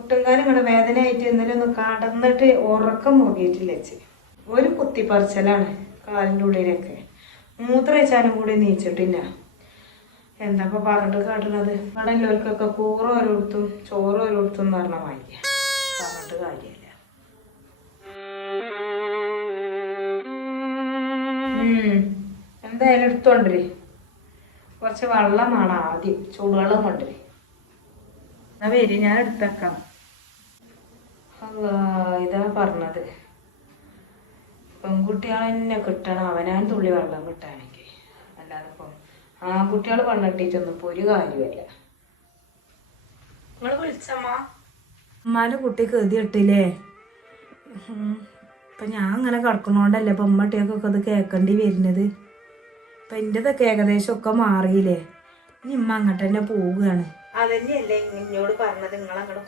മുട്ടുംകാലം ഇങ്ങനെ വേദനയായിട്ട് ഇന്നലെ ഒന്ന് കടന്നിട്ട് ഉറക്കം മുറുകിയിട്ടില്ല ചേച്ചി. ഒരു കുത്തിപ്പറിച്ചലാണ് കാലിൻ്റെ ഉള്ളിലൊക്കെ. മൂത്രയിച്ചാലും കൂടി നീച്ചിട്ടില്ല. എന്താ ഇപ്പൊ പറഞ്ഞിട്ട് കാട്ടുന്നത്? ഇവിടെ എല്ലാവർക്കൊക്കെ കൂറ് ഓരോരുത്തും ചോറ് ഓരോരുത്തും എന്ന് പറഞ്ഞ മാതിരി പറഞ്ഞിട്ട് കാര്യമില്ല. എന്തായാലും എടുത്തോണ്ടേ. കുറച്ച് വെള്ളമാണ് ആദ്യം, ചൂടുവെള്ളം കൊണ്ടുവരെ. എന്നാ വരി, ഞാൻ എടുത്തേക്കാം. ഇതാ പറഞ്ഞത്, പെൺകുട്ടികളെ തന്നെ കിട്ടണം അവനാൻ തുള്ളി വെള്ളം കിട്ടാണെങ്കിൽ. അല്ലാതെ ഇപ്പം ആൺകുട്ടികൾ പെണ്ണിട്ടിട്ടൊന്നും ഇപ്പൊ ഒരു കാര്യമല്ല. നിങ്ങൾ വിളിച്ചമ്മ ഉമ്മാൻ്റെ കുട്ടി കെതി ഇട്ടില്ലേ? ഇപ്പൊ ഞാൻ അങ്ങനെ കിടക്കണോണ്ടല്ലേ ഇപ്പൊ ഉമ്മട്ടിയൊക്കെ ഇത് കേൾക്കേണ്ടി വരുന്നത്. ഇപ്പൊ എന്റെതൊക്കെ ഏകദേശം ഒക്കെ മാറിയില്ലേ? ഇനി ഉമ്മ അങ്ങോട്ട് തന്നെ പോവുകയാണ്. അതന്നെയല്ലേ എന്നോട് പറഞ്ഞത്, നിങ്ങളങ്ങോട്ട്